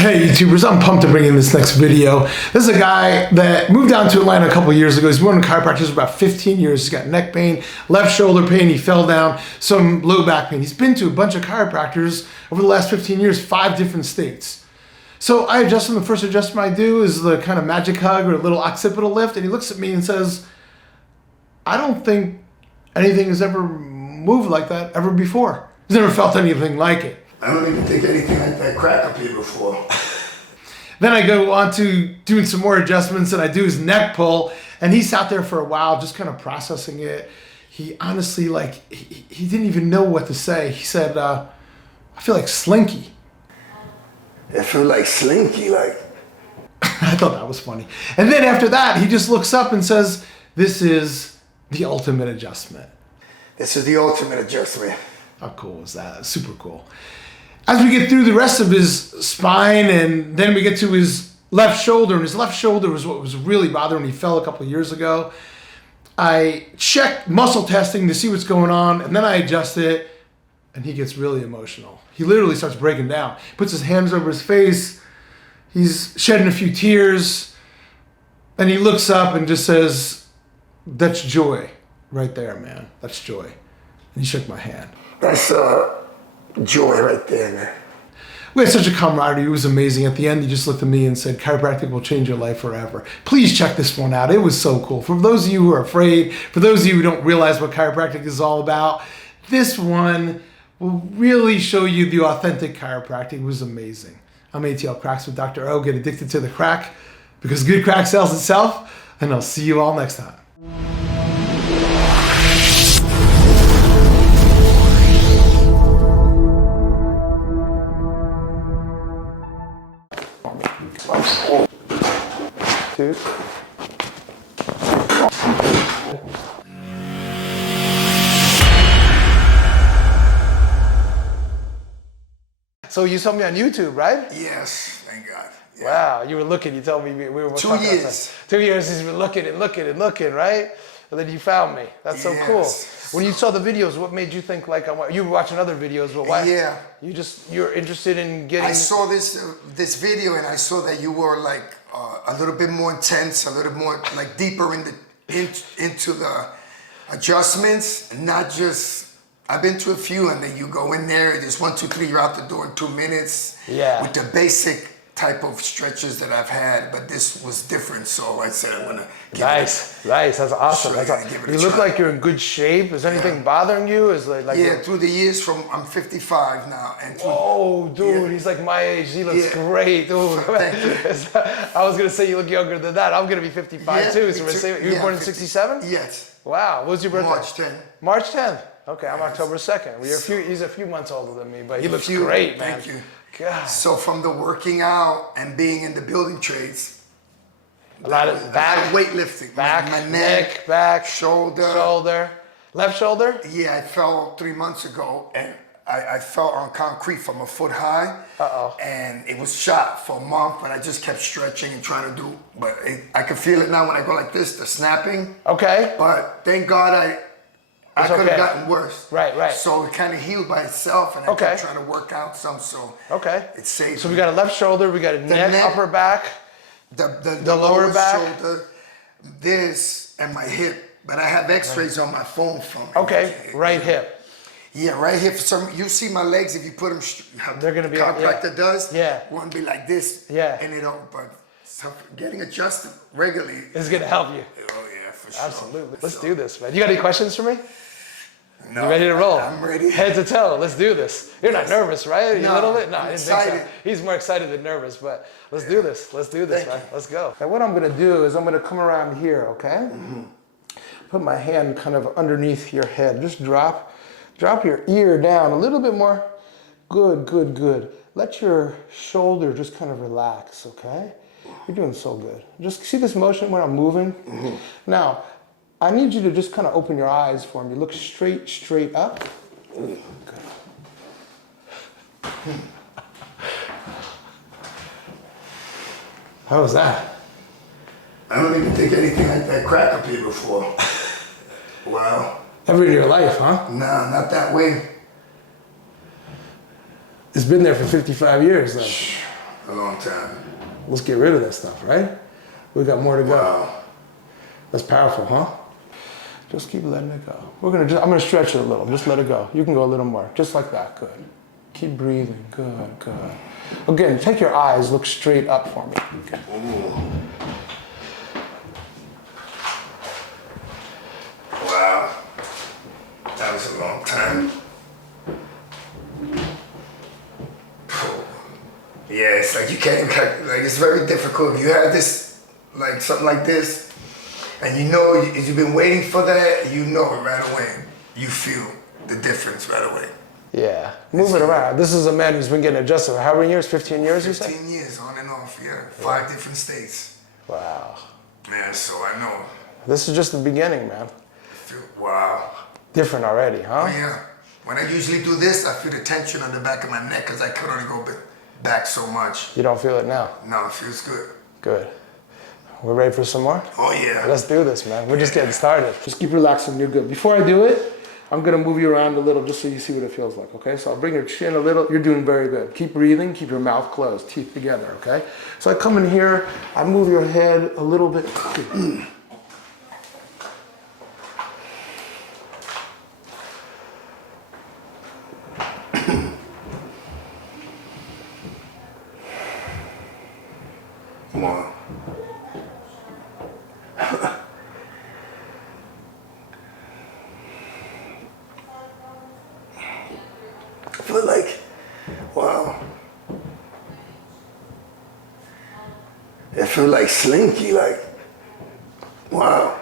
Hey YouTubers, I'm pumped to bring in this next video. This is a guy that moved down to Atlanta a couple years ago. He's been a chiropractor for about 15 years. He's got neck pain, left shoulder pain, he fell down, some low back pain. He's been to a bunch of chiropractors over the last 15 years, 5 different states. So I adjust him. The first adjustment I do is the kind of magic hug or a little occipital lift, and he looks at me and says, I don't think anything has ever moved like that ever before. He's never felt anything like it. I don't even think anything like that cracked up here before. Then I go on to doing some more adjustments, and I do his neck pull, and he sat there for a while just kind of processing it. He honestly, he didn't even know what to say. He said, I feel like Slinky. It feel like Slinky, like. I thought that was funny. And then after that, he just looks up and says, this is the ultimate adjustment. This is the ultimate adjustment. How cool is that? Super cool. As we get through the rest of his spine, and then we get to his left shoulder, and his left shoulder was what was really bothering him. He fell a couple of years ago. I check muscle testing to see what's going on, and then I adjust it, and he gets really emotional. He literally starts breaking down. Puts his hands over his face. He's shedding a few tears, and he looks up and just says, that's joy right there, man. That's joy. And he shook my hand. That's joy right there, man. We had such a camaraderie. It was amazing. At the end, he just looked at me and said, chiropractic will change your life forever. Please check this one out. It was so cool. For those of you who are afraid, for those of you who don't realize what chiropractic is all about, this one will really show you the authentic chiropractic. It was amazing. I'm ATL Cracks with Dr. O. Get addicted to the crack because good crack sells itself. And I'll see you all next time. Dude. So you saw me on YouTube, right? Yes, thank God. Yeah. Wow, you were looking. You told me we were 2 years. 2 years he's been looking and looking and looking, right? And then you found me. That's so cool. When you saw the videos, what made you think like you were watching other videos, but why? Yeah. You're interested in getting. I saw this video, and I saw that you were like a little bit more intense, a little more like deeper into the adjustments, and not just. I've been to a few, and then you go in there, just 1, 2, 3, you're out the door in 2 minutes. Yeah. With the basic type of stretches that I've had, but this was different, so I said I'm gonna give Nice, that's awesome. You look like you're in good shape. Is anything bothering you? Is like yeah, through the years I'm 55 now, and oh, dude, he's like my age. He looks great, dude. Thank you. I was gonna say you look younger than that. I'm gonna be 55 too. So you were born in 67? Yes. Wow. What was your birthday? March 10th. March 10th. Okay, I'm October 2nd. He's a few months older than me, but he looks great, man. Thank you. God. So from the working out and being in the building trades, a lot of weightlifting, back, my neck, back, shoulder, left shoulder. Yeah, I fell 3 months ago, and I fell on concrete from a foot high. And it was shot for a month, but I just kept stretching and trying to do. But I can feel it now when I go like this, the snapping. Okay. But thank God I could have gotten worse. Right. So it kind of healed by itself, and I kept trying to work out some, so it saved So me. we got a left shoulder, we got a neck, upper back, the lower back, shoulder, this, and my hip. But I have X-rays on my phone from it. Okay, right hip. Yeah, right hip. You see my legs, if you put them, they're gonna be chiropractor does. Yeah. One be like this. Yeah. And but getting adjusted regularly is gonna help you. Oh yeah, for sure. Absolutely. Let's do this, man. You got any questions for me? No, you ready to roll? I'm ready. Head to toe. Let's do this. You're not nervous, right? You a little bit? No, I didn't think so. He's more excited than nervous, but let's do this. Let's do this, man. Let's go. Now what I'm gonna do is I'm gonna come around here, okay? Put my hand kind of underneath your head. Just drop your ear down a little bit more. Good. Let your shoulder just kind of relax, okay? You're doing so good. Just see this motion when I'm moving? Now, I need you to just kind of open your eyes for me. Look straight up. Good. How was that? I don't even think anything like that cracked up here before. Wow. Ever in your life, huh? No, not that way. It's been there for 55 years, though. A long time. Let's get rid of that stuff, right? We got more to go. Wow. That's powerful, huh? Just keep letting it go. I'm gonna stretch it a little. Just let it go. You can go a little more, just like that. Good. Keep breathing. Good, good. Again, take your eyes, look straight up for me. Okay. Ooh. Wow. That was a long time. Yeah, it's like you can't, like it's very difficult. If you have this, like something like this, and you know you've been waiting for that, you know it right away. You feel the difference right away. Yeah, move it around. This is a man who's been getting adjusted for how many years? 15 years, you said? 15 years, on and off, yeah. 5 different states. Wow. Man, so I know. This is just the beginning, man. Wow. Different already, huh? Oh, yeah. When I usually do this, I feel the tension on the back of my neck because I could only go back so much. You don't feel it now? No, it feels good. Good. We're ready for some more? Oh, yeah. Let's do this, man. We're just getting started. Just keep relaxing, you're good. Before I do it, I'm gonna move you around a little just so you see what it feels like, okay? So I'll bring your chin a little. You're doing very good. Keep breathing, keep your mouth closed, teeth together, okay? So I come in here, I move your head a little bit. Come on. I feel like, wow. It feels like slinky, like, wow.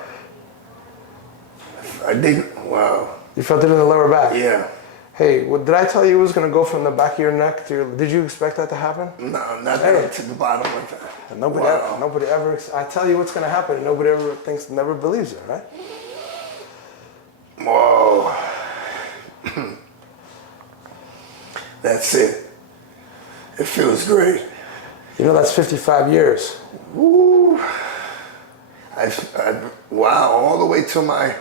I dig, wow. You felt it in the lower back? Yeah. Hey, did I tell you it was gonna go from the back of your neck to your, did you expect that to happen? No, not down to the bottom like that. Nobody ever, I tell you what's gonna happen, and nobody ever never believes it, right? Whoa. That's it. It feels great. You know, that's 55 years. Woo. Wow, all the way to my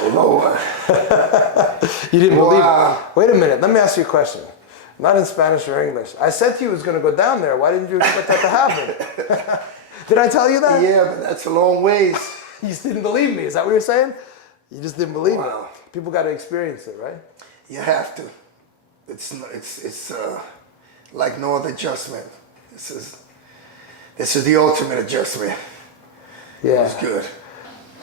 lower. You didn't believe Wow. it. Wait a minute, let me ask you a question. Not in Spanish or English. I said to you it was gonna go down there. Why didn't you expect that to happen? Did I tell you that? Yeah, but that's a long ways. You just didn't believe me, is that what you're saying? You just didn't believe Wow. it. People gotta experience it, right? You have to. It's like no other adjustment. This is the ultimate adjustment. Yeah. It's good.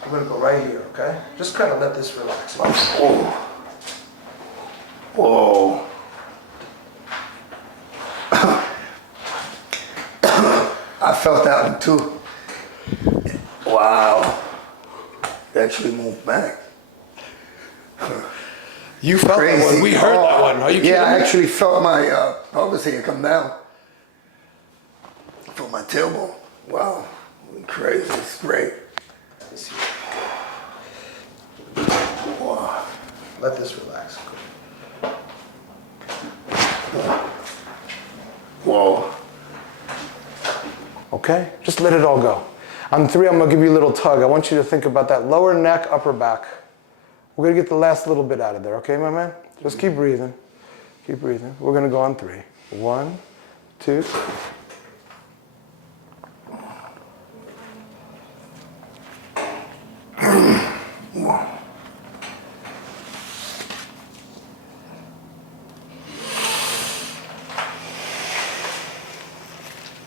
I'm gonna go right here, okay? Just kind of let this relax. Whoa. Whoa. I felt that one too. Wow. It actually moved back. You felt that one. We heard that one. Are you kidding Yeah, I me? actually felt my pelvis hair come down. I felt my tailbone. Wow. Crazy. It's great. Wow. Let this relax. Whoa. Okay? Just let it all go. On 3, I'm gonna give you a little tug. I want you to think about that lower neck, upper back. We're gonna get the last little bit out of there, okay, my man? Just keep breathing. Keep breathing. We're gonna go on 3. 1, 2.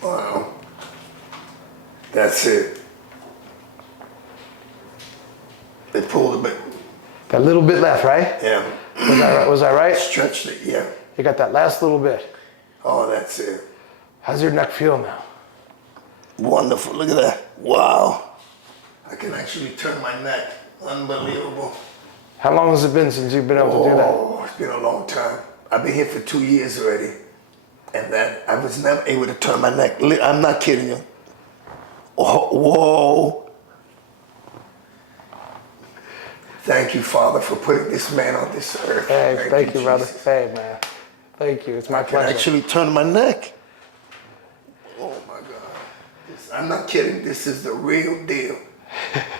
Wow. That's it. They pulled a bit. That little bit left, right? Yeah. Was I right? Stretched it, yeah. You got that last little bit. Oh, that's it. How's your neck feel now? Wonderful. Look at that. Wow. I can actually turn my neck. Unbelievable. How long has it been since you've been able to do that? Oh, it's been a long time. I've been here for 2 years already. And that I was never able to turn my neck. I'm not kidding you. Oh, whoa. Thank you, Father, for putting this man on this earth. Hey, thank you, brother. Jesus. Hey, man. Thank you. It's my I can pleasure. actually turn my neck. Oh my God. I'm not kidding. This is the real deal.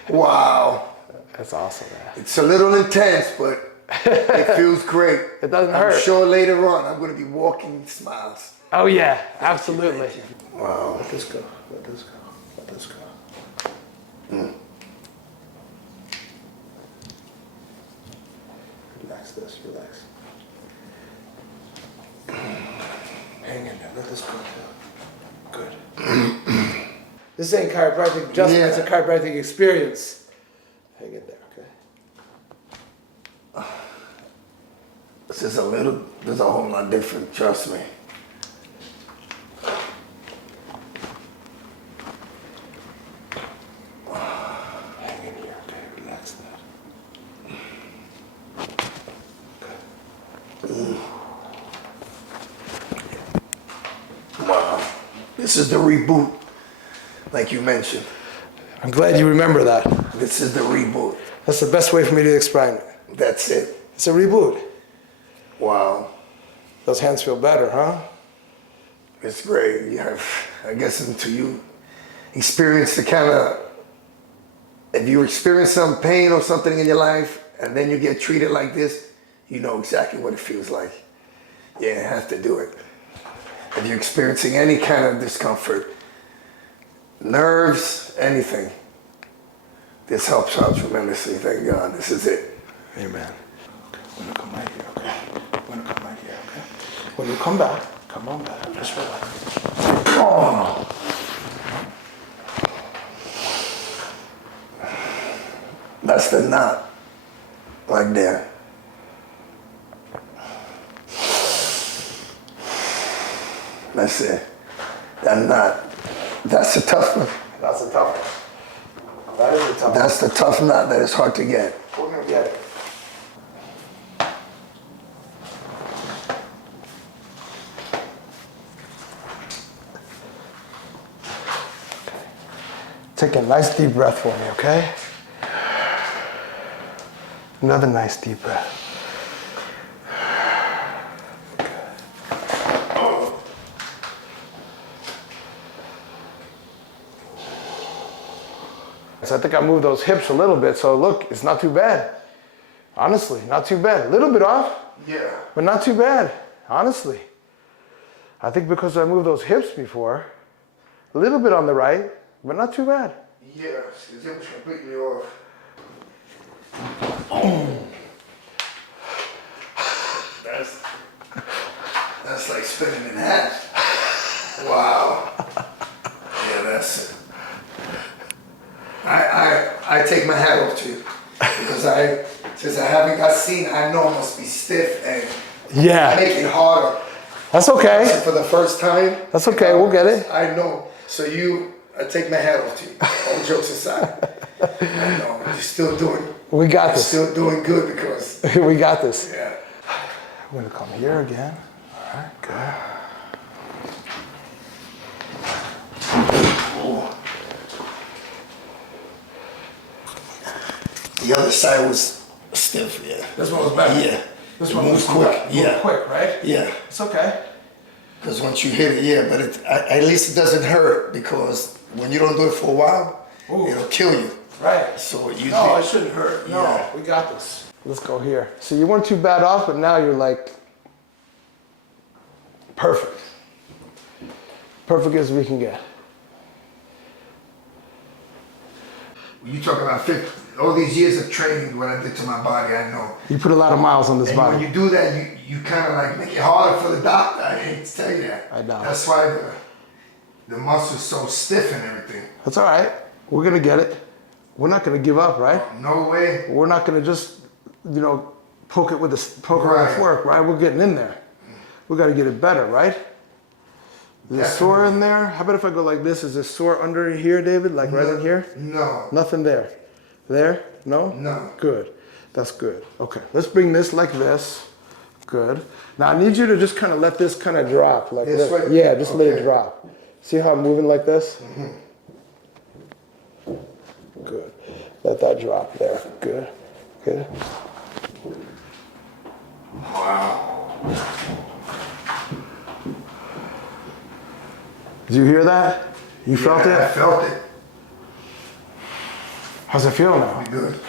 Wow. That's awesome, man. It's a little intense, but It feels great. It doesn't hurt. I'm sure later on I'm going to be walking smiles. Oh yeah, absolutely. Wow. Let this go. Let this go. Let this go. Relax this. Relax. Hang in there. Let this go. Good. This ain't chiropractic adjustment. It's a chiropractic experience. Hang in there. Okay. This is this is a whole lot different, trust me. Hang in here, okay, relax that. Wow. This is the reboot, like you mentioned. I'm glad you remember that. This is the reboot. That's the best way for me to explain it. That's it. It's a reboot. Wow. Those hands feel better, huh? It's great. You have, I guess, until you experience the kind of, if you experience some pain or something in your life and then you get treated like this, you know exactly what it feels like. Yeah, you have to do it. If you're experiencing any kind of discomfort, nerves, anything, this helps out tremendously. Thank God. This is it. Amen. Okay, I'm gonna come right here, okay? I'm gonna come right here, okay? When you come back, come on back. Just relax. Oh. That's the knot, right there. That's it. That knot. That's the tough one. That's a tough one. That is a tough one. That's the tough knot that is hard to get. We're gonna get it. Take a nice deep breath for me, okay? Another nice deep breath. So I think I moved those hips a little bit, so look, it's not too bad. Honestly, not too bad. A little bit off, Yeah. but not too bad, honestly. I think because I moved those hips before, a little bit on the right, but not too bad. Yeah, it was completely off. That's like spinning in half. Wow. Yeah, that's it. I take my hat off to you because since I haven't got seen, I know it must be stiff and Yeah. make it harder. That's okay. For the first time. That's okay, we'll get it. I know. So I take my hat off to you. All jokes aside. I know. You're still doing. We got this. Still doing good because. We got this. Yeah. I'm gonna come here again. All right, good. The other side was stiff. Yeah. This one was better. Yeah. This It one moves was quick. Yeah. quick, right? Yeah. It's okay. Because once you hit it, yeah, but at least it doesn't hurt because when you don't do it for a while, it'll kill you. Right. So you No, did. it shouldn't hurt. No, Yeah. we got this. Let's go here. So you weren't too bad off, but now you're like perfect. Perfect as we can get. You talk about all these years of training, what I did to my body, I know. You put a lot of miles on this And body. when you do that, you kind of like make it harder for the doctor. I hate to tell you that. I know. That's why the muscle's so stiff and everything. That's all right. We're gonna get it. We're not gonna give up, right? No way. We're not gonna just, poke it with a poker Right. with a fork, right? We're getting in there. We gotta get it better, right? Is it sore in there? How about if I go like this? Is it sore under here, David? Like right in here? No. Nothing there. There? No? No. Good. That's good. Okay, let's bring this like this. Good. Now I need you to just kind of let this kind of drop like This this. way? Yeah, just let it Okay. drop. See how I'm moving like this? Good. Let that drop there. Good. Good. Wow. Did you hear that? You felt I it? felt it. How's it feel now? Good.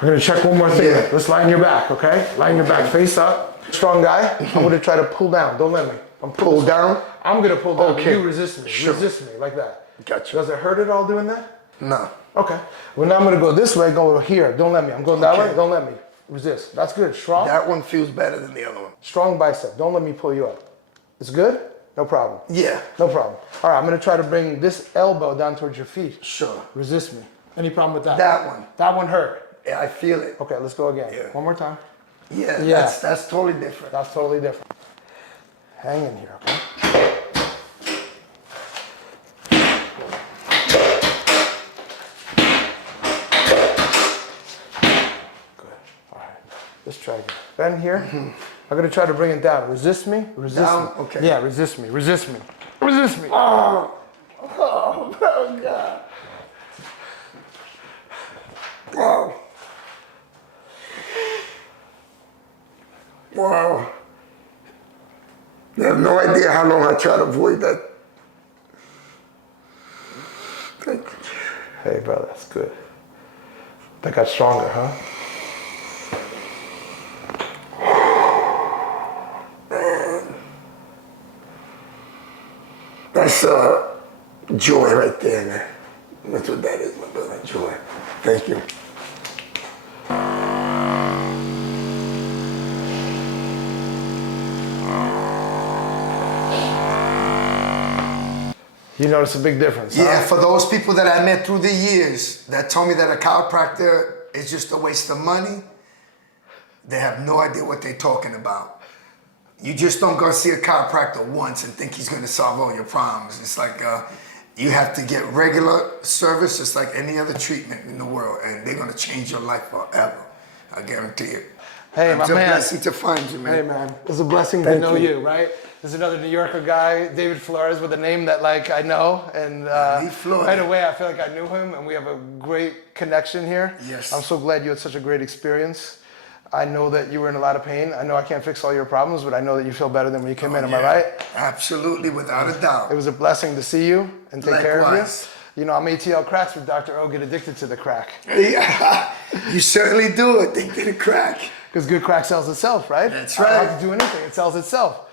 We're gonna check one more thing. Yeah. Let's lie on your back, okay? Lie on your back, face up. Strong guy. I'm gonna try to pull down. Don't let me. I'm Pull down? I'm gonna pull down. Okay. You resist me. Sure. Resist me like that. Gotcha. Does it hurt at all doing that? No. Okay. Well, now I'm gonna go this way. Go here. Don't let me. I'm going that Okay. way. Don't let me. Resist. That's good. Strong. That one feels better than the other one. Strong bicep. Don't let me pull you up. It's good? No problem. Yeah. No problem. All right. I'm gonna try to bring this elbow down towards your feet. Sure. Resist me. Any problem with that? That one. That one hurt. Yeah, I feel it. Okay. Let's go again. Yeah. One more time. Yeah, Yeah. that's totally different. That's totally different. Hang in here, okay? Good. All right. Let's try again. Bend here. I'm gonna try to bring it down. Resist me. Resist Down? me. Okay. Yeah. Resist me. Resist me. Resist me. Oh, God. Wow. Wow. You have no idea how long I try to avoid that. Thank you. Hey, brother. That's good. That got stronger, huh? That's joy right there, man. That's what that is, my brother. Joy. Thank you. You notice a big difference, huh? Yeah, for those people that I met through the years that told me that a chiropractor is just a waste of money, they have no idea what they're talking about. You just don't go see a chiropractor once and think he's going to solve all your problems. It's like you have to get regular service just like any other treatment in the world, and they're going to change your life forever. I guarantee it. Hey, my It's a man. blessing to find you, man. Hey, man. It's a blessing to Thank know you. you, right? There's another New Yorker guy, David Flores, with a name that like I know, and Flores. right away I feel like I knew him, and we have a great connection here. Yes. I'm so glad you had such a great experience. I know that you were in a lot of pain. I know I can't fix all your problems, but I know that you feel better than when you came in. Am I right? Absolutely, without a doubt. It was a blessing to see you and take care of Likewise. you. You know, I'm ATL cracks with Dr.O. Get addicted to the crack. Yeah, you certainly do it. They get a crack. Because good crack sells itself, right? That's I right. don't have to do anything. It sells itself.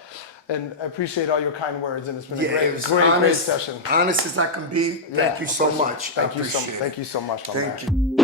And I appreciate all your kind words, and it's been a It was great honest, session. Honest as I can be. Thank you so much. Thank you I appreciate it. Thank you so much, my man. Thank you.